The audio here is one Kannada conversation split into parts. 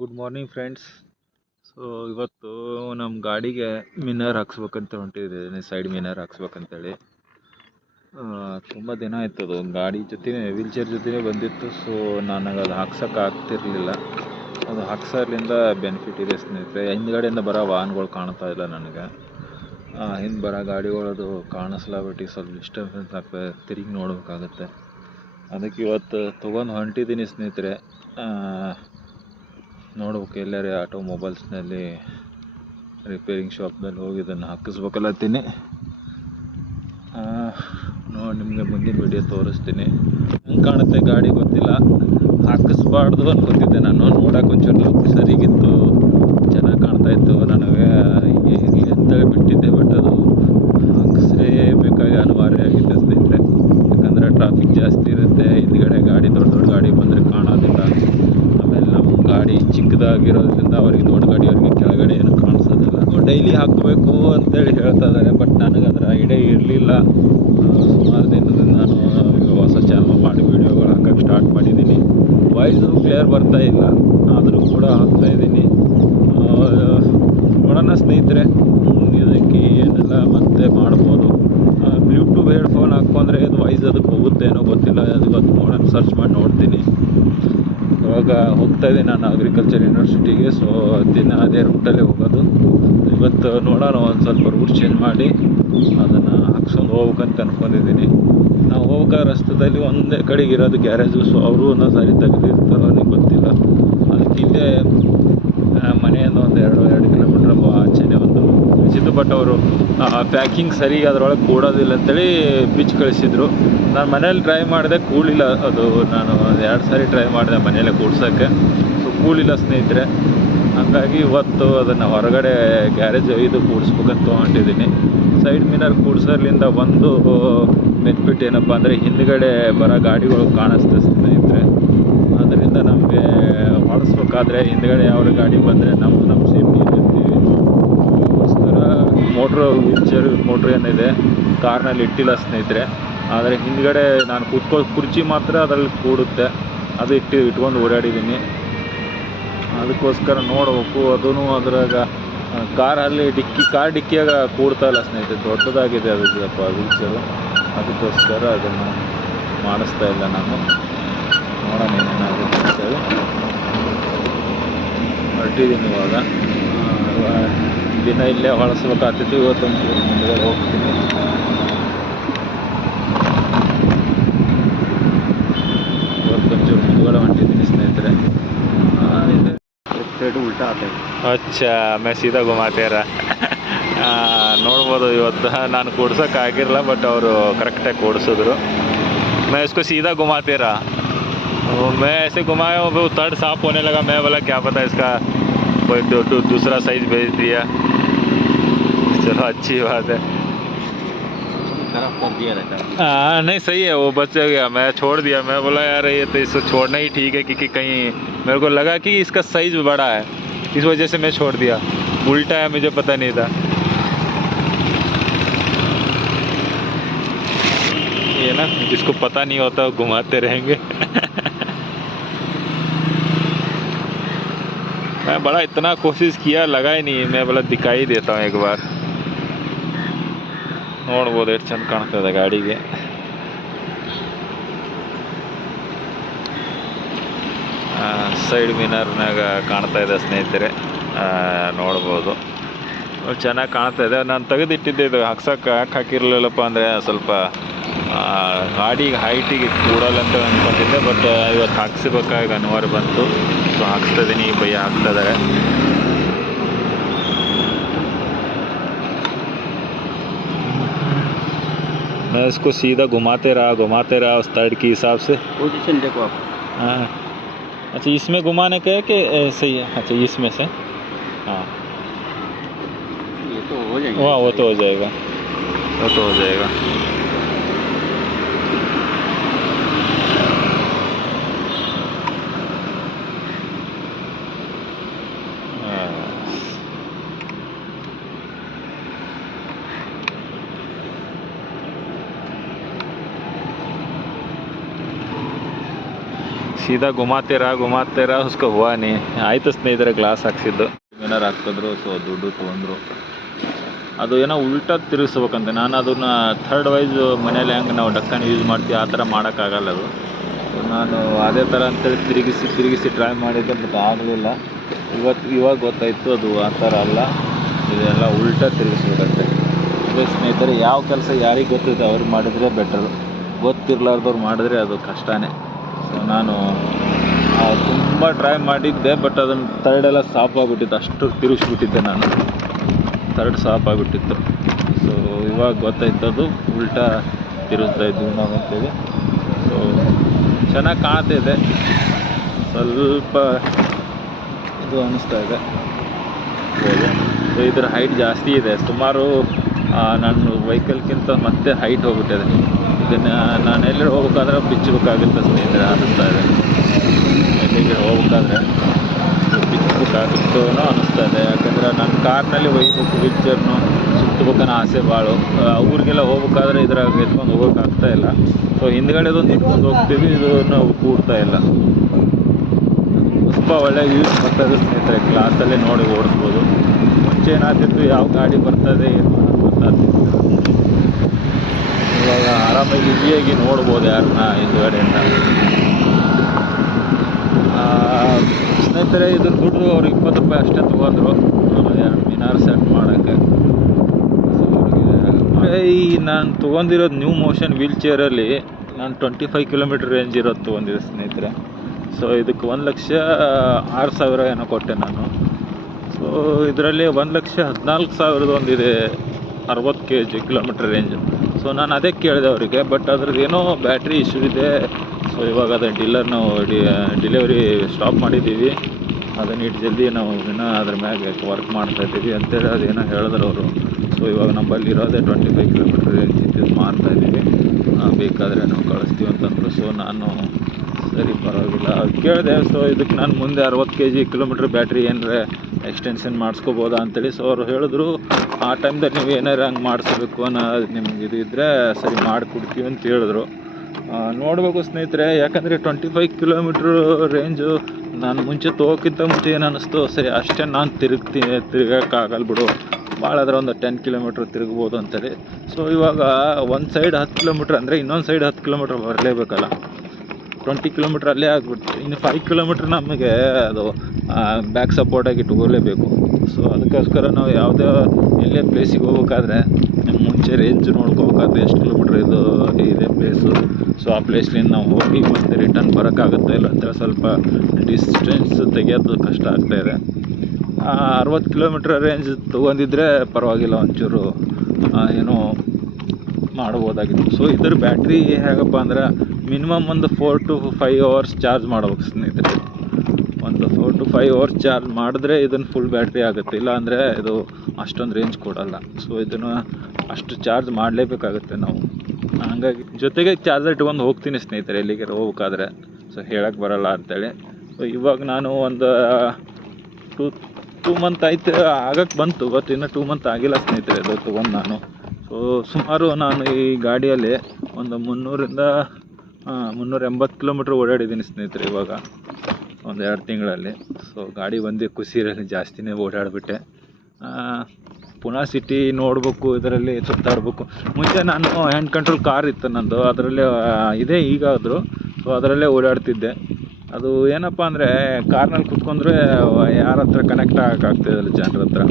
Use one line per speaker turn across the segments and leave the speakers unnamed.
ಗುಡ್ ಮಾರ್ನಿಂಗ್ ಫ್ರೆಂಡ್ಸ್ ಸೊ ಇವತ್ತು ನಮ್ಮ ಗಾಡಿಗೆ ಮಿನರ್ ಹಾಕ್ಸ್ಬೇಕಂತ ಹೊಂಟಿದ್ದೀನಿ ಸೈಡ್ ಮಿನರ್ ಹಾಕ್ಸ್ಬೇಕಂತೇಳಿ. ತುಂಬ ದಿನ ಆಯ್ತು ಅದು. ಗಾಡಿ ಜೊತೆನೇ ವೀಲ್ ಚೇರ್ ಜೊತೆನೇ ಬಂದಿತ್ತು. ಸೊ ನನಗೆ ಅದು ಹಾಕ್ಸೋಕೆ ಆಗ್ತಿರ್ಲಿಲ್ಲ. ಅದು ಹಾಕ್ಸೋದ್ರಿಂದ ಬೆನಿಫಿಟ್ ಇದೆ, ಸ್ನೇಹಿತರೆ. ಹಿಂದ್ಗಡೆಯಿಂದ ಬರೋ ವಾಹನಗಳು ಕಾಣ್ತಾ ಇಲ್ಲ ನನಗೆ. ಹಿಂದೆ ಬರೋ ಗಾಡಿಗಳದು ಕಾಣಿಸ್ಲಾಬಿಟ್ಟು ಸ್ವಲ್ಪ ಡಿಸ್ಟರ್ಬೆನ್ಸ್ ಆಗ್ತದೆ ತಿರುಗಿ ನೋಡಬೇಕಾಗತ್ತೆ. ಅದಕ್ಕೆ ಇವತ್ತು ತೊಗೊಂಡು ಹೊಂಟಿದ್ದೀನಿ ಸ್ನೇಹಿತರೆ. ನೋಡ್ಬೇಕು, ಎಲ್ಲಾರೆ ಆಟೋ ಮೊಬೈಲ್ಸ್ನಲ್ಲಿ ರಿಪೇರಿಂಗ್ ಶಾಪ್ನಲ್ಲಿ ಹೋಗಿ ಇದನ್ನು ಹಾಕಿಸ್ಬೇಕಲ್ಲತ್ತೀನಿ ನೋಡಿ, ನಿಮಗೆ ಮುಂದಿನ ವಿಡಿಯೋ ತೋರಿಸ್ತೀನಿ. ಹೆಂಗೆ ಕಾಣುತ್ತೆ ಗಾಡಿ ಗೊತ್ತಿಲ್ಲ. ಹಾಕಿಸ್ಬಾರ್ದು ಅನ್ಕೊತಿದ್ದೆ ನಾನು, ನೋಡೋಕೆ ಒಂಚೂರು ಸರಿಗಿತ್ತು. ಚೆನ್ನಾಗಿ ಕಾಣ್ತಾ ಇತ್ತು ನನಗೆ ಇರಲಿ ಅಂತ ಬಿಟ್ಟಿದ್ದೆ ಬಟ್ ಅದು ಹಾಕಿಸ್ಲೇಬೇಕಾಗಿ ಅನಿವಾರ್ಯ ಆಗಿತ್ತು ಸ್ನೇಹಿತರೆ ಯಾಕಂದರೆ ಟ್ರಾಫಿಕ್ ಜಾಸ್ತಿ ಇರುತ್ತೆ ಹಿಂದ್ಗಡೆ ಗಾಡಿ ದೊಡ್ಡ ದೊಡ್ಡ ಗಾಡಿ ಬಂದರೆ ಕಾಣೋದಿಲ್ಲ ಆಮೇಲೆ ನಮ್ಮ ಗಾಡಿ ಚಿಕ್ಕದಾಗಿರೋದ್ರಿಂದ ಅವ್ರಿಗೆ ದೊಡ್ಡ ಗಾಡಿಯವ್ರಿಗೆ ಕೆಳಗಡೆ ಏನು ಕಾಣಿಸೋದಿಲ್ಲ ಡೈಲಿ ಹಾಕಬೇಕು ಅಂತೇಳಿ ಹೇಳ್ತಾ ಇದ್ದಾರೆ ಬಟ್ ನನಗೆ ಅದರ ಐಡಿಯಾ ಇರಲಿಲ್ಲ ಸುಮಾರು ದಿನದಿಂದ ನಾನು ಈಗ ಹೊಸ ಚಾನಲ್ ಮಾಡಿ ವೀಡಿಯೋಗಳು ಹಾಕಕ್ಕೆ ಸ್ಟಾರ್ಟ್ ಮಾಡಿದ್ದೀನಿ. ವಾಯ್ಸು ಕ್ಲಿಯರ್ ಬರ್ತಾ ಇಲ್ಲ. ಆದರೂ ಕೂಡ ಹಾಕ್ತಾ ಇದ್ದೀನಿ. ನೋಡೋಣ ಸ್ನೇಹಿತರೆ, ಇದಕ್ಕೆ ಏನೆಲ್ಲ ಮತ್ತೆ ಮಾಡ್ಬೋದು. ಬ್ಲೂಟೂತ್ ಹೆಡ್ಫೋನ್ ಹಾಕ್ಕೊಂಡ್ರೆ ಇದು ವಾಯ್ಸ್ ಅದಕ್ಕೆ ಹೋಗುತ್ತೇನೋ ಗೊತ್ತಿಲ್ಲ. ಅದು ನೋಡೋಣ ಸರ್ಚ್ ಮಾಡಿ ನೋಡ್ತೀನಿ. ಇವಾಗ ಹೋಗ್ತಾ ಇದ್ದೀನಿ ನಾನು ಅಗ್ರಿಕಲ್ಚರ್ ಯೂನಿವರ್ಸಿಟಿಗೆ ಸೊ ದಿನ ಅದೇ ರೂಟಲ್ಲೇ ಹೋಗೋದು. ಇವತ್ತು ನೋಡೋಣ ಒಂದು ಸ್ವಲ್ಪ ರೂಟ್ ಚೇಂಜ್ ಮಾಡಿ ಅದನ್ನು ಹಾಕ್ಸ್ಕೊಂಡು ಹೋಗ್ಬೇಕಂತ ಅಂದ್ಕೊಂಡಿದ್ದೀನಿ ನಾವು ಹೋಗೋ ರಸ್ತೆಯಲ್ಲಿ ಒಂದೇ ಕಡೆಗೆ ಇರೋದು ಗ್ಯಾರೇಜು ಸೊ ಅವರು ಒಂದೊಂದು ಸಾರಿ ತೆಗೆದಿರ್ತಾರೋ ನನಗೆ ಗೊತ್ತಿಲ್ಲ. ಅದಕ್ಕೆ ಇಲ್ಲೇ ಮನೆಯಿಂದ ಒಂದು ಎರಡು ಎರಡು ಕಿಲೋಮೀಟ್ರ್ ಆಚೆನೇ ಒಂದು ಸಿದ್ದು ಬಟ್ ಅವರು ಪ್ಯಾಕಿಂಗ್ ಸರಿ ಅದರೊಳಗೆ ಕೂಡೋದಿಲ್ಲ ಅಂತೇಳಿ ಬಿಚ್ಚಿ ಕಳಿಸಿದ್ರು. ನಾನು ಮನೇಲಿ ಟ್ರೈ ಮಾಡಿದೆ ಕೂಲಿಲ್ಲ ಅದು ನಾನು ಎರಡು ಸಾರಿ ಟ್ರೈ ಮಾಡಿದೆ ಮನೆಯಲ್ಲೇ ಕೂಡ್ಸೋಕ್ಕೆ. ಸೊ ಕೂಲಿಲ್ಲ ಸ್ನೇಹಿತರೆ. ಹಾಗಾಗಿ ಇವತ್ತು ಅದನ್ನು ಹೊರಗಡೆ ಗ್ಯಾರೇಜ್ ಒಯ್ದು ಕೂಡಿಸ್ಬೇಕಂತ ತೊಗೊಂಡಿದ್ದೀನಿ. ಸೈಡ್ ಮಿನರ್ ಕೂಡ್ಸೋದ್ರಿಂದ ಒಂದು ಬೆನಿಫಿಟ್ ಏನಪ್ಪ ಅಂದರೆ ಹಿಂದ್ಗಡೆ ಬರೋ ಗಾಡಿಗಳು ಕಾಣಿಸ್ತದೆ ಸ್ನೇಹಿತರೆ. ಅದರಿಂದ ನಮಗೆ ಹೊಡೆಸ್ಬೇಕಾದ್ರೆ ಹಿಂದ್ಗಡೆ ಯಾವ ಗಾಡಿ ಬಂದರೆ ನಾವು ನಮ್ಮ ಸೇಫ್ಟಿ ಇರ್ತೀವಿ ಅದಕ್ಕೋಸ್ಕರ ಮೋಟ್ರು ವೀಲ್ಚೇರ್ ಮೋಟ್ರ್ ಏನಿದೆ ಕಾರ್ನಲ್ಲಿ ಇಟ್ಟಿಲ್ಲ ಸ್ನೇಹಿತರೆ. ಆದರೆ ಹಿಂದ್ಗಡೆ ನಾನು ಕೂತ್ಕೊ ಕುರ್ಚಿ ಮಾತ್ರ ಅದರಲ್ಲಿ ಕೂಡುತ್ತೆ. ಅದು ಇಟ್ಟು ಇಟ್ಕೊಂಡು ಓಡಾಡಿದ್ದೀನಿ. ಅದಕ್ಕೋಸ್ಕರ ನೋಡಬೇಕು. ಅದೂ ಅದ್ರಾಗ ಕಾರಲ್ಲಿ ಡಿಕ್ಕಿ, ಕಾರ್ ಡಿಕ್ಕಿಯಾಗ ಕೂಡ್ತಾ ಇಲ್ಲ ಸ್ನೇಹಿತರೆ. ದೊಡ್ಡದಾಗಿದೆ ಅದು ವೀಲ್ಚೇರು ಅದಕ್ಕೋಸ್ಕರ ಅದನ್ನು ಮಾಡಿಸ್ತಾ ಇಲ್ಲ ನಾನು. ನೋಡೋಣ ಏನೇನಾಗುತ್ತೆ ಅಂತೇಳಿ ಹೊರಟಿದ್ದೀನಿ ಇವಾಗ. ದಿನ ಇಲ್ಲೇ ಹೊಳಸ್ಬೇಕಾಗ್ತಿತ್ತು ಇವತ್ತೊಂದು ಹೋಗ್ತೀನಿ. ಇವತ್ತೊಂಚೂರು ಮುಂದ್ಗಡೆ ಹೊಂಟಿದ್ದೀನಿ ಸ್ನೇಹಿತರೆ
ಉಲ್ಟಾ ಆತ
ಅಚ್ಚಾ ಮೇ ಸೀದಾ ಗುಮಾತೇರ ನೋಡ್ಬೋದು ಇವತ್ತು ನಾನು ಕೂಡ್ಸೋಕೆ ಆಗಿರಲ್ಲ ಬಟ್ ಅವರು ಕರೆಕ್ಟಾಗಿ ಕೂಡಿಸಿದ್ರು मैं इसको सीधा घुमाते रहा तो मैं ऐसे घुमाया वो थर्ड साफ होने लगा मैं बोला क्या पता इसका कोई दू, दू, दूसरा साइज भेज दिया चलो अच्छी बात है
खराब कर दिया रहता
हाँ नहीं, सही है, वो बच गया, मैं छोड़ दिया, मैं बोला, यार, ये तो इसको छोड़ना ही ठीक है, क्योंकि कहीं मेरे को लगा कि इसका साइज़ बड़ा है, इस वजह से मैं छोड़ दिया, उल्टा है, मुझे पता नहीं था। ये ना, जिसको पता नहीं होता घुमाते रहेंगे। मैं बड़ा इतना कोशिश किया, लगा ही नहीं, मैं बोला, दिखाई देता हूँ एक बार। ನೋಡ್ಬೋದು ಎಷ್ಟು ಚಂದ ಇದೆ ಗಾಡಿಗೆ. ಸೈಡ್ ಮಿನರ್ನಾಗ ಕಾಣ್ತಾ ಇದೆ ಸ್ನೇಹಿತರೆ. ನೋಡ್ಬೋದು. ಚೆನ್ನಾಗಿ ಕಾಣ್ತಾ ಇದೆ. ನಾನು ತೆಗೆದಿಟ್ಟಿದ್ದೆ ಇದು. ಹಾಕ್ಸಕ್ಕೆ ಯಾಕೆ ಹಾಕಿರಲಿಲ್ಲಪ್ಪ ಅಂದರೆ ಸ್ವಲ್ಪ ಗಾಡಿಗೆ ಹೈಟಿಗೆ ಕೂಡಲ್ಲ ಅಂತ ಅಂದ್ಕೊಂಡಿದ್ದೆ ಬಟ್ ಇವತ್ತು ಹಾಕ್ಸಿಬೇಕಾಗಿ ಅನಿವಾರ್ಯ ಬಂತು. ಸೊ ಹಾಕ್ಸ್ತಾ ಇದ್ದೀನಿ ಬೈಯ ಹಾಕ್ತಾ ಇದ್ದಾರೆ मैं इसको सीधा घुमाते रहा घुमाते रहा उस थर्ड के हिसाब से।
पोजीशन देखो आप।
हाँ। अच्छा इसमें घुमाने का है कि सही ही? है अच्छा इसमें से? हाँ।
ये तो हो जाएगा।
वो तो हो जाएगा। वो तो हो जाएगा। ಸೀದಾ ಗುಮಾತೀರಾ ಗುಮಾತೀರಾ, ಉಸ್ಕೊ ನೀ. ಆಯ್ತು ಸ್ನೇಹಿತರೆ ಗ್ಲಾಸ್ ಹಾಕ್ಸಿದ್ದು. ಏನಾರು ಹಾಕ್ತಿದ್ರು ಸೊ ದುಡ್ಡು ತೊಗೊಂಡ್ರು. ಅದು ಏನೋ ಉಲ್ಟಾ ತಿರುಗಿಸ್ಬೇಕಂತೆ. ನಾನು ಅದನ್ನ ಥರ್ಡ್ ವೈಸ್ ಮನೇಲಿ ಹೆಂಗೆ ನಾವು ಡಕ್ಕನ್ ಯೂಸ್ ಮಾಡ್ತೀವಿ, ಆ ಥರ ಮಾಡೋಕ್ಕಾಗಲ್ಲ ಅದು. ನಾನು ಅದೇ ಥರ ಅಂತೇಳಿ ತಿರುಗಿಸಿ ತಿರುಗಿಸಿ ಟ್ರೈ ಮಾಡಿದ್ದೆ ಬಟ್ ಆಗಲಿಲ್ಲ. ಇವತ್ತು ಇವಾಗ ಗೊತ್ತಾಯಿತು, ಅದು ಆ ಥರ ಅಲ್ಲ. ಇದೆಲ್ಲ ಉಲ್ಟಾ ತಿರುಗಿಸ್ಬೇಕಂತೆ. ಅದೇ ಸ್ನೇಹಿತರೆ, ಯಾವ ಕೆಲಸ ಯಾರಿಗೆ ಗೊತ್ತಿದೆ ಅವ್ರಿಗೆ ಮಾಡಿದರೆ ಬೆಟ್ರು ಗೊತ್ತಿರಲಾರ್ದವ್ರು ಮಾಡಿದ್ರೆ ಅದು ಕಷ್ಟನೇ. ನಾನು ತುಂಬ ಟ್ರೈ ಮಾಡಿದ್ದೆ ಬಟ್ ಅದನ್ನು ಥರ್ಡ್ ಎಲ್ಲ ಸಾಪ್ ಆಗಿಬಿಟ್ಟಿತ್ತು. ಅಷ್ಟು ತಿರುಗಿಸ್ಬಿಟ್ಟಿದ್ದೆ ನಾನು. ಥರ್ಡ್ ಸಾಪ್ ಆಗಿಬಿಟ್ಟಿತ್ತು. ಸೊ ಇವಾಗ ಗೊತ್ತಾಯ್ತು ಅದು ಉಲ್ಟಾ ತಿರುಗ್ತಾ ಇದ್ವಿ ನಾವು ಅಂತೇಳಿ. ಸೊ ಚೆನ್ನಾಗಿ ಕಾಣ್ತಿದೆ ಸ್ವಲ್ಪ ಇದು ಅನ್ನಿಸ್ತಾ ಇದೆ. ಸೊ ಇದರ ಹೈಟ್ ಜಾಸ್ತಿ ಇದೆ. ಸುಮಾರು ನನ್ನ ವೆಹಿಕಲ್ಗಿಂತ ಮತ್ತೆ ಹೈಟ್ ಹೋಗ್ಬಿಟ್ಟಿದೆ. ಇದನ್ನು ನಾನು ಎಲ್ಲರೂ ಹೋಗ್ಬೇಕಾದ್ರೆ ಬಿಚ್ಚಬೇಕಾಗುತ್ತೆ ಸ್ನೇಹಿತರೆ, ಅನ್ನಿಸ್ತಾ ಇದೆ. ಎಲ್ಲಿಗೆ ಹೋಗ್ಬೇಕಾದ್ರೆ ಬಿಚ್ಚಬೇಕಾಗುತ್ತೋ ಅನ್ನಿಸ್ತಾ ಇದೆ. ಯಾಕಂದರೆ ನನ್ನ ಕಾರ್ನಲ್ಲಿ ಒಯ್ಬೇಕು ಬಿಚ್ಚರ್ನು ಸುತ್ತಬೇಕನ್ನೋ ಆಸೆ ಭಾಳ. ಊರಿಗೆಲ್ಲ ಹೋಗ್ಬೇಕಾದ್ರೆ ಇದ್ರಾಗ ಎತ್ಕೊಂಡು ಹೋಗೋಕ್ಕಾಗ್ತಾ ಇಲ್ಲ. ಸೊ ಹಿಂದ್ಗಡೆದೊಂದು ಇಟ್ಕೊಂಡು ಹೋಗ್ತೀವಿ, ಇದು ನಾವು ಕೂಡ್ತಾ ಇಲ್ಲ. ತುಂಬ ಒಳ್ಳೆ ಯೂಸ್ ಬರ್ತದೆ ಸ್ನೇಹಿತರೆ ಕ್ಲಾಸಲ್ಲೇ ನೋಡಿ ಓಡಿಸ್ಬೋದು. ಮುಂಚೆ ಏನಾಗ್ತಿತ್ತು, ಯಾವ ಗಾಡಿ ಬರ್ತದೆ ಏನು ಮಾಡೋದು ಗೊತ್ತಾಗ್ತಿತ್ತು ಇವಾಗ ಆರಾಮಾಗಿ ಈಸಿಯಾಗಿ ನೋಡ್ಬೋದು ಯಾರನ್ನ ಹಿಂದುಗಡೆಯಿಂದ ಸ್ನೇಹಿತರೆ ಇದ್ರ ದುಡ್ಡು ಅವ್ರು ಇಪ್ಪತ್ತು ರೂಪಾಯಿ ಅಷ್ಟೇ ತೊಗೊಂಡ್ರು. ಎರಡು ಮಿನಾರ್ ಸೆಟ್ ಮಾಡೋಕ್ಕೆ. ಈ ನಾನು ತೊಗೊಂಡಿರೋದು ನ್ಯೂ ಮೋಷನ್ ವೀಲ್ ಚೇರಲ್ಲಿ ನಾನು ಟ್ವೆಂಟಿ ಫೈವ್ ಕಿಲೋಮೀಟ್ರ್ ರೇಂಜ್ ಇರೋದು ತೊಗೊಂಡಿದ್ದೆ ಸ್ನೇಹಿತರೆ. ಸೊ ಇದಕ್ಕೆ ಒಂದು ಲಕ್ಷ, ಆರು ಸಾವಿರ ಏನೋ ಕೊಟ್ಟೆ ನಾನು. ಸೊ ಇದರಲ್ಲಿ ಒಂದು ಲಕ್ಷ ಹದಿನಾಲ್ಕು ಸಾವಿರದ ಒಂದಿದೆ ಅರವತ್ತು K G kilometre range so ನಾನು ಅದೇ ಕೇಳಿದೆ ಅವರಿಗೆ ಬಟ್ ಅದ್ರದ್ದು ಏನೋ ಬ್ಯಾಟ್ರಿ ಇಶ್ಯೂ ಇದೆ. ಸೊ ಇವಾಗ ಅದು ಡೀಲರ್ ನಾವು ಡಿ ಡಿಲಿವರಿ ಸ್ಟಾಪ್ ಮಾಡಿದ್ದೀವಿ. ಅದನ್ನು ಇಟ್ಟು ಜಲ್ದಿ ನಾವು ಇನ್ನೂ ಅದ್ರ ಮ್ಯಾಗೆ ವರ್ಕ್ ಮಾಡ್ತಾ ಇದ್ದೀವಿ ಅಂತೇಳಿ ಅದೇನೋ ಹೇಳಿದ್ರು ಅವರು. ಸೊ ಇವಾಗ ನಮ್ಮಲ್ಲಿ ಇರೋದೇ ಟ್ವೆಂಟಿ ಫೈವ್ ಕಿಲೋಮೀಟ್ರ್ ರೇಂಜ್ ಇದ್ದು ಮಾಡ್ತಾ ಇದ್ದೀವಿ. ಬೇಕಾದರೆ ನಾವು ಕಳಿಸ್ತೀವಿ ಅಂತಂದರು. ಸೊ ನಾನು ಸರಿ ಪರವಾಗಿಲ್ಲ. ಕೇಳಿದೆ ಸೊ ಇದಕ್ಕೆ ನಾನು ಮುಂದೆ ಅರವತ್ತು ಕೆ ಜಿ ಕಿಲೋಮೀಟ್ರ್ ಬ್ಯಾಟ್ರಿ ಏನಾರ ಎಕ್ಸ್ಟೆನ್ಷನ್ ಮಾಡಿಸ್ಕೋಬೋದಾ ಅಂತೇಳಿ ಸೊ ಅವ್ರು ಹೇಳಿದ್ರು, ಆ ಟೈಮ್ದಲ್ಲಿ ನೀವು ಏನಾರು ಹಂಗೆ ಮಾಡಿಸ್ಬೇಕು ಅನ್ನೋ ನಿಮ್ಗೆ ಇದು ಇದ್ದರೆ ಸರಿ ಮಾಡಿಕೊಡ್ತೀವಿ ಅಂತ ಹೇಳಿದ್ರು. ನೋಡಬೇಕು ಸ್ನೇಹಿತರೆ, ಯಾಕಂದರೆ ಟ್ವೆಂಟಿ ಫೈವ್ ಕಿಲೋಮೀಟ್ರ್ ರೇಂಜು ನಾನು ಮುಂಚೆ ತೊಗೋಕ್ಕಿಂತ ಮುಂಚೆ ಏನು ಅನ್ನಿಸ್ತು ಸರಿ, ಅಷ್ಟೇ ನಾನು ತಿರುಗ್ತೀನಿ ತಿರುಗೋಕ್ಕಾಗಲ್ಲ ಬಿಡು. ಭಾಳ ಆದ್ರೆ ಒಂದು ಟೆನ್ ಕಿಲೋಮೀಟ್ರ್ ತಿರುಗ್ಬೋದು ಅಂತೇಳಿ. ಸೊ ಇವಾಗ ಒಂದು ಸೈಡ್ ಹತ್ತು ಕಿಲೋಮೀಟ್ರ್ ಅಂದರೆ ಇನ್ನೊಂದು ಸೈಡ್ ಹತ್ತು ಕಿಲೋಮೀಟ್ರ್ ಬರಲೇಬೇಕಲ್ಲ. ಟ್ವೆಂಟಿ ಕಿಲೋಮೀಟ್ರ್ ಅಲ್ಲೇ ಆಗ್ಬಿಡ್ತು. ಇನ್ನು ಫೈವ್ ಕಿಲೋಮೀಟ್ರ್ ನಮಗೆ ಅದು ಬ್ಯಾಕ್ ಸಪೋರ್ಟಾಗಿ ಇಟ್ಕೊಳ್ಲೇಬೇಕು. ಸೊ ಅದಕ್ಕೋಸ್ಕರ ನಾವು ಯಾವುದೇ ಎಲ್ಲೇ ಪ್ಲೇಸಿಗೆ ಹೋಗ್ಬೇಕಾದ್ರೆ ಮುಂಚೆ ರೇಂಜ್ ನೋಡ್ಕೋಬೇಕಾದ್ರೆ ಎಷ್ಟು ಕಿಲೋಮೀಟ್ರ್ ಇದು ಇದೆ ಪ್ಲೇಸು ಸೊ ಆ ಪ್ಲೇಸ್ಲಿಂದ ನಾವು ಹೋಗಿ ಮತ್ತೆ ರಿಟರ್ನ್ ಬರೋಕ್ಕಾಗುತ್ತೆ ಇಲ್ಲ ಅಂದರೆ ಸ್ವಲ್ಪ ಡಿಸ್ಟೆನ್ಸ್ ತೆಗೆಯೋದು ಕಷ್ಟ ಆಗ್ತಾ ಇದೆ. ಅರವತ್ತು ಕಿಲೋಮೀಟ್ರ್ ರೇಂಜ್ ತೊಗೊಂಡಿದ್ರೆ ಪರವಾಗಿಲ್ಲ, ಒಂಚೂರು ಏನು ಮಾಡ್ಬೋದಾಗಿತ್ತು. ಸೊ ಇದ್ರ ಬ್ಯಾಟ್ರಿ ಹೇಗಪ್ಪ ಅಂದ್ರೆ ಮಿನಿಮಮ್ ಒಂದು four to five hours charge ಮಾಡ್ಬೇಕು ಸ್ನೇಹಿತರೆ. ಫೈವ್ ಅವರ್ ಚಾರ್ಜ್ ಮಾಡಿದ್ರೆ ಇದನ್ನು ಫುಲ್ ಬ್ಯಾಟ್ರಿ ಆಗುತ್ತೆ. ಇಲ್ಲ ಅಂದರೆ ಇದು ಅಷ್ಟೊಂದು ರೇಂಜ್ ಕೊಡಲ್ಲ. ಸೊ ಇದನ್ನು ಅಷ್ಟು ಚಾರ್ಜ್ ಮಾಡಲೇಬೇಕಾಗುತ್ತೆ ನಾವು. ಹಾಗಾಗಿ ಜೊತೆಗೆ ಚಾರ್ಜರ್ ಇಟ್ಕೊಂಡು ಹೋಗ್ತೀನಿ ಸ್ನೇಹಿತರೆ ಎಲ್ಲಿಗೆ ಹೋಗ್ಬೇಕಾದ್ರೆ. ಸೊ ಹೇಳಕ್ಕೆ ಬರಲ್ಲ ಅಂತೇಳಿ. ಸೊ ಇವಾಗ ನಾನು ಒಂದು ಟೂ ಟೂ ಮಂತ್ ಆಯ್ತು ಆಗಕ್ಕೆ ಬಂತು. ಬಟ್ ಇನ್ನೂ ಟೂ ಮಂತ್ ಆಗಿಲ್ಲ ಸ್ನೇಹಿತರೆ ಅದು ತೊಗೊಂಡು ನಾನು. ಸೊ ಸುಮಾರು ನಾನು ಈ ಗಾಡಿಯಲ್ಲಿ ಒಂದು ಮುನ್ನೂರಿಂದ ಮುನ್ನೂರ ಎಂಬತ್ತು ಕಿಲೋಮೀಟ್ರ್ ಓಡಾಡಿದ್ದೀನಿ ಸ್ನೇಹಿತರೆ ಇವಾಗ. ಒಂದು ಎರಡು ತಿಂಗಳಲ್ಲಿ. ಸೊ ಗಾಡಿ ಬಂದು ಖುಷಿಯಲ್ಲಿ ಜಾಸ್ತಿನೇ ಓಡಾಡಿಬಿಟ್ಟೆ. ಪುನಃ ಸಿಟಿ ನೋಡಬೇಕು, ಇದರಲ್ಲಿ ಸುತ್ತಾಡಬೇಕು. ಮುಂಚೆ ನಾನು ಹ್ಯಾಂಡ್ ಕಂಟ್ರೋಲ್ ಕಾರ್ ಇತ್ತು ನನ್ನದು ಅದರಲ್ಲಿ ಇದೆ ಈಗ ಆದರೂ ಸೊ ಅದರಲ್ಲೇ ಓಡಾಡ್ತಿದ್ದೆ. ಅದು ಏನಪ್ಪ ಅಂದರೆ ಕಾರ್ನಲ್ಲಿ ಕುತ್ಕೊಂಡ್ರೆ, ಯಾರ ಹತ್ರ ಕನೆಕ್ಟ್ ಆಗೋಕ್ಕಾಗ್ತಿರಲಿಲ್ಲ ಜನರ ಹತ್ರ.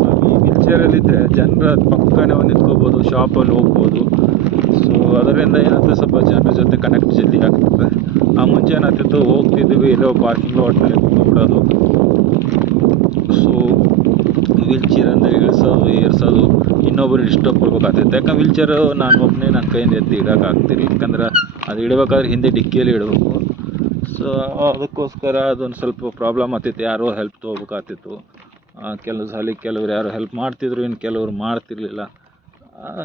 ಸೊ ಈ ವೀಲ್ ಚೇರಲ್ಲಿದ್ದರೆ ಜನರ ಪಕ್ಕನೇ ಒಂದು ನಿಂತ್ಕೋಬೋದು ಶಾಪಲ್ಲಿ ಹೋಗ್ಬೋದು. ಸೊ ಅದರಿಂದ ಏನಾಗ್ತದೆ ಸ್ವಲ್ಪ ಜನರ ಜೊತೆ ಕನೆಕ್ಟ್ ಜಲ್ದಿ ಆಗ್ತದೆ ಆ ಮುಂಚೆ ಏನಾಗ್ತಿತ್ತು ಹೋಗ್ತಿದ್ವಿ, ಎಲ್ಲೋ ಪಾರ್ಕಿಂಗ್ ಲಾಟ್ನಲ್ಲಿ ಕುತ್ಕೊಂಡ್ಬಿಡೋದು. ಸೊ ವೀಲ್ ಅಂದರೆ ಇಳಿಸೋದು, ಏರ್ಸೋದು ಇನ್ನೊಬ್ಬರು ಡಿಸ್ಟರ್ಬ್ ಕೊಡ್ಬೇಕಾಗ್ತಿತ್ತು. ಯಾಕಂದ್ರೆ ವೀಲ್ ಚೇರು ನಾನು ಒಬ್ಬನೇ ನನ್ನ ಕೈಯಿಂದ ಎತ್ತಿ ಇಡೋಕ್ಕಾಗ್ತಿಲ್ಲ ಯಾಕಂದ್ರೆ ಅದು ಇಡಬೇಕಾದ್ರೆ ಹಿಂದೆ ಡಿಕ್ಕಿಯಲ್ಲಿ ಇಡಬೇಕು. ಸೊ ಅದಕ್ಕೋಸ್ಕರ ಅದೊಂದು ಸ್ವಲ್ಪ ಪ್ರಾಬ್ಲಮ್ ಆಗ್ತಿತ್ತು. ಯಾರೋ ಹೆಲ್ಪ್ ತೊಗೋಬೇಕಾಗ್ತಿತ್ತು. ಕೆಲವು ಸಲ ಕೆಲವ್ರು ಯಾರು ಹೆಲ್ಪ್ ಮಾಡ್ತಿದ್ರು, ಇನ್ನು ಕೆಲವ್ರು ಮಾಡ್ತಿರ್ಲಿಲ್ಲ.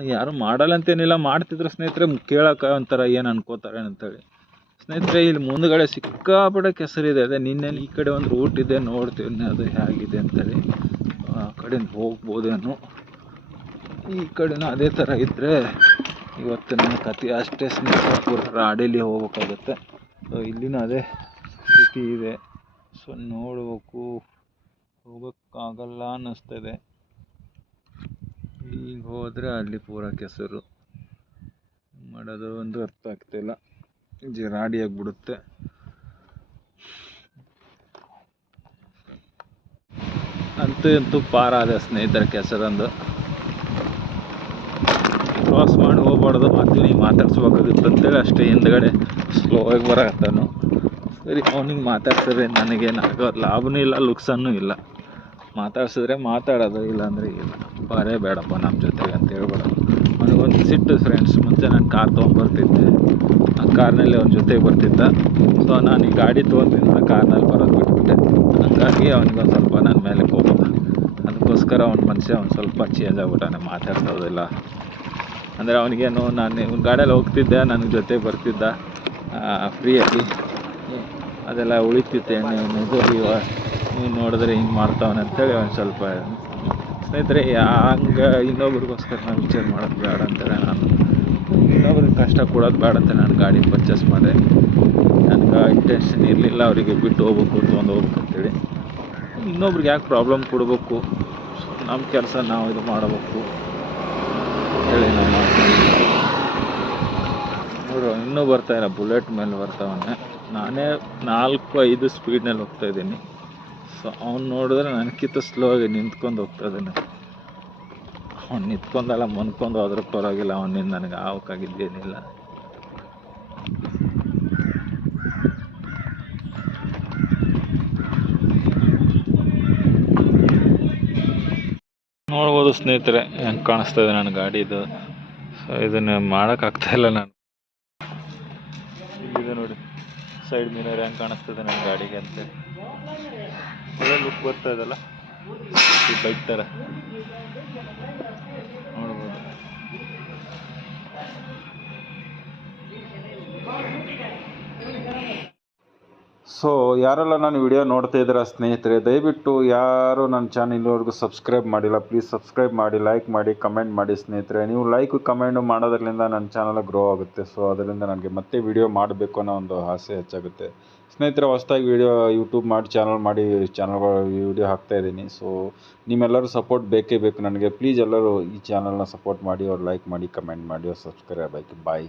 ಯಾರು ಮಾಡಲ್ಲ ಅಂತೇನಿಲ್ಲ ಮಾಡ್ತಿದ್ರು ಸ್ನೇಹಿತರೆ ಕೇಳೋಕೆ ಒಂಥರ ಏನು ಅನ್ಕೋತಾರೆ ಅಂತೇಳಿ. ಸ್ನೇಹಿತರೆ, ಇಲ್ಲಿ ಮುಂದ್ಗಡೆ ಸಿಕ್ಕಾಪಟ್ಟೆ ಕೆಸರಿದೆ. ಅದೇ ನಿನ್ನೆ ಈ ಕಡೆ ಒಂದು ರೂಟ್ ಇದೆ ನೋಡ್ತೀನಿ ಅದು ಹೇಗಿದೆ ಅಂತೇಳಿ. ಆ, ಕಡೆಯಿಂದ ಹೋಗ್ಬೋದೇನು. ಈ ಕಡೆನೂ ಅದೇ ಥರ ಇದ್ದರೆ ಇವತ್ತು ನನ್ನ ಕತೆ ಅಷ್ಟೇ ಸ್ನೇಹಿತರೆ ಪೂರ ರಾಡೇಲಿ ಹೋಗ್ಬೇಕಾಗತ್ತೆ. ಸೊ ಇಲ್ಲಿನ ಅದೇ ಸ್ಥಿತಿ ಇದೆ. ಸೊ ನೋಡ್ಬೇಕು. ಹೋಗೋಕ್ಕಾಗಲ್ಲ ಅನ್ನಿಸ್ತದೆ ಈಗ ಹೋದರೆ ಅಲ್ಲಿ ಪೂರ ಕೆಸರು. ಮಾಡೋದು ಒಂದು ಅರ್ಥ ಆಗ್ತಿಲ್ಲ. ರಾಡಿ ಆಗಿಬಿಡುತ್ತೆ. ಅಂತೂ ಇಂತೂ ಸ್ನೇಹಿತರ ಕೆಸರಂದು. ಕ್ರಾಸ್ ಮಾಡಿ ಹೋಗ್ಬಾರ್ದು ನೀವು ಮಾತಾಡ್ಸ್ಬೇಕಾಗಿತ್ತು ಅಂತೇಳಿ ಅಷ್ಟೇ ಹಿಂದ್ಗಡೆ ಸ್ಲೋ ಆಗಿ ಬರಕತ್ತಾನು. ಸರಿ, ಅವ್ನಿಗೆ ಮಾತಾಡ್ಸಿದ್ರೆ ನನಗೇನು ಆಗೋ ಲಾಭನೂ ಇಲ್ಲ, ಲುಕ್ಸಾನೂ ಇಲ್ಲ. ಮಾತಾಡ್ಸಿದ್ರೆ ಮಾತಾಡೋದು ಇಲ್ಲಾಂದರೆ ಇಲ್ಲ. ಬರೇ ಬೇಡಪ್ಪ ನಮ್ಮ ಜೊತೆಗೆ ಅಂತ ಹೇಳ್ಬೇಡ. ಅವನಿಗೊಂದು ಸಿಟ್ಟು ಫ್ರೆಂಡ್ಸ್ ಮುಂಚೆ ನಾನು ಕಾರ್ ತೊಗೊಂಬರ್ತಿದ್ದೆ ಆ ಕಾರ್ನಲ್ಲಿ ಅವ್ನ ಜೊತೆಗೆ ಬರ್ತಿದ್ದ. ಸೊ ನಾನು ಈ ಗಾಡಿ ತೊಗೊಂಡಿದ್ದ ಕಾರ್ನಲ್ಲಿ ಬರೋದು ಬಿಟ್ಬಿಟ್ಟೆ. ಹಂಗಾಗಿ ಅವನಿಗೊಂದು ಸ್ವಲ್ಪ ನನ್ನ ಮೇಲೆ ಕೋಪ. ಅದಕ್ಕೋಸ್ಕರ ಅವ್ನ ಮನುಷ್ಯ ಅವ್ನು ಸ್ವಲ್ಪ ಚೇಂಜ್ ಆಗ್ಬಿಟ್ಟಾನೆ, ಮಾತಾಡ್ಸೋದಿಲ್ಲ. ಅಂದರೆ ಅವನಿಗೇನು, ನಾನು ಇವ್ನ ಗಾಡಿಯಲ್ಲಿ ಹೋಗ್ತಿದ್ದೆ ನನ್ನ ಜೊತೆ ಬರ್ತಿದ್ದ. ಫ್ರೀಯಾಗಿ ಅದೆಲ್ಲ ಉಳಿತಿತ್ತು, ಎಣ್ಣೆ ನೀವು ನೋಡಿದ್ರೆ ಹಿಂಗೆ ಮಾಡ್ತಾವನೆ ಅಂತೇಳಿ ಒಂದು ಸ್ವಲ್ಪ ಸ್ನೇಹಿತರೆ ಹಂಗೆ ಇನ್ನೊಬ್ರಿಗೋಸ್ಕರ ನಾವು ವಿಚಾರ ಮಾಡೋದು ಬೇಡ ಅಂತೇಳಿ ನಾನು ಇನ್ನೊಬ್ರಿಗೆ ಕಷ್ಟ ಕೊಡೋದು ಬೇಡ ಅಂತ ನಾನು ಗಾಡಿ ಪರ್ಚೇಸ್ ಮಾಡಿದೆ. ನನಗೆ ಇಂಟೆನ್ಷನ್ ಇರಲಿಲ್ಲ, ಅವರಿಗೆ ಬಿಟ್ಟು ಹೋಗ್ಬೇಕು, ತೊಗೊಂಡು ಹೋಗ್ಬೇಕು ಅಂತೇಳಿ. ಇನ್ನೊಬ್ರಿಗೆ ಯಾಕೆ ಪ್ರಾಬ್ಲಮ್ ಕೊಡಬೇಕು? ನಮ್ಮ ಕೆಲಸ ನಾವು ಇದು ಮಾಡಬೇಕು ಹೇಳಿ ನಾನು ಮಾಡ್ತೀನಿ. ನೋಡು, ಇನ್ನೂ ಬರ್ತಾ ಇಲ್ಲ ಬುಲೆಟ್ ಮೇಲೆ ಬರ್ತಾವನೆ ನಾನೇ ನಾಲ್ಕು, ಐದು ಸ್ಪೀಡ್ನಲ್ಲಿ ಹೋಗ್ತಾ ಇದ್ದೀನಿ. ಸೊ ಅವ್ನು ನೋಡಿದ್ರೆ ನನಗಿಂತ ಸ್ಲೋ ಆಗಿ ನಿಂತ್ಕೊಂಡು ಹೋಗ್ತಾ ಇದ್ದಾನೆ. ಅವ್ನು ನಿಂತ್ಕೊಂಡಲ್ಲ, ಮನ್ಕೊಂಡು ಹೋದ್ರೆ ಪರವಾಗಿಲ್ಲ, ಅವನಿಂದ ನನಗೆ ಆವಕ್ಕಾಗಿದ್ದೇನಿಲ್ಲ ನೋಡ್ಬೋದು ಸ್ನೇಹಿತರೆ, ಹೆಂಗೆ ಕಾಣಿಸ್ತಾ ಇದೆ ನನ್ನ ಗಾಡಿದು. ಸೊ ಇದನ್ನು ಮಾಡೋಕ್ಕಾಗ್ತಾ ಇಲ್ಲ ನಾನು. ಇಲ್ಲಿದೆ ನೋಡಿ ಸೈಡ್ ಮಿರರ್ ಹೆಂಗೆ ಕಾಣಿಸ್ತದೆ ನನ್ನ ಗಾಡಿಗೆ ಅಂತ ಒಳ್ಳೆ ಲುಕ್ ಬರ್ತಾ ಇದಲ್ಲ ಬೈಕ್ ಥರ ನೋಡ್ಬೋದು.
ಸೊ ಯಾರೆಲ್ಲ ನಾನು ವಿಡಿಯೋ ನೋಡ್ತಾ ಇದ್ದೀರ ಸ್ನೇಹಿತರೆ, ದಯವಿಟ್ಟು ಯಾರು ನನ್ನ ಚಾನಲ್ ಇಲ್ಲಿವರೆಗೂ ಸಬ್ಸ್ಕ್ರೈಬ್ ಮಾಡಿಲ್ಲ ಪ್ಲೀಸ್ ಸಬ್ಸ್ಕ್ರೈಬ್ ಮಾಡಿ ಲೈಕ್ ಮಾಡಿ ಕಮೆಂಟ್ ಮಾಡಿ ಸ್ನೇಹಿತರೆ. ನೀವು ಲೈಕ್ ಕಮೆಂಟ್ ಮಾಡೋದ್ರಿಂದ ನನ್ನ ಚಾನಲ್ ಗ್ರೋ ಆಗುತ್ತೆ. ಸೊ ಅದರಿಂದ ನನಗೆ ಮತ್ತೆ ವಿಡಿಯೋ ಮಾಡಬೇಕು ಅನ್ನೋ ಒಂದು ಆಸೆ ಹೆಚ್ಚಾಗುತ್ತೆ. ಸ್ನೇಹಿತರೆ, ಹೊಸ್ದಾಗಿ ವೀಡಿಯೋ ಯೂಟ್ಯೂಬ್ ಮಾಡಿ ಚಾನಲ್ ಮಾಡಿ ಚಾನಲ್ಗಳ ವೀಡಿಯೋ ಹಾಕ್ತಾ ಇದ್ದೀನಿ. ಸೊ ನಿಮ್ಮೆಲ್ಲರೂ ಸಪೋರ್ಟ್ ಬೇಕೇ ಬೇಕು ನನಗೆ. ಪ್ಲೀಸ್ ಎಲ್ಲರೂ ಈ ಚಾನಲ್ನ ಸಪೋರ್ಟ್ ಮಾಡಿ, ಅವ್ರು ಲೈಕ್ ಮಾಡಿ ಕಮೆಂಟ್ ಮಾಡಿ, ಅವ್ರು ಸಬ್ಸ್ಕ್ರೈಬ್ ಆಯ್ತು ಬಾಯ್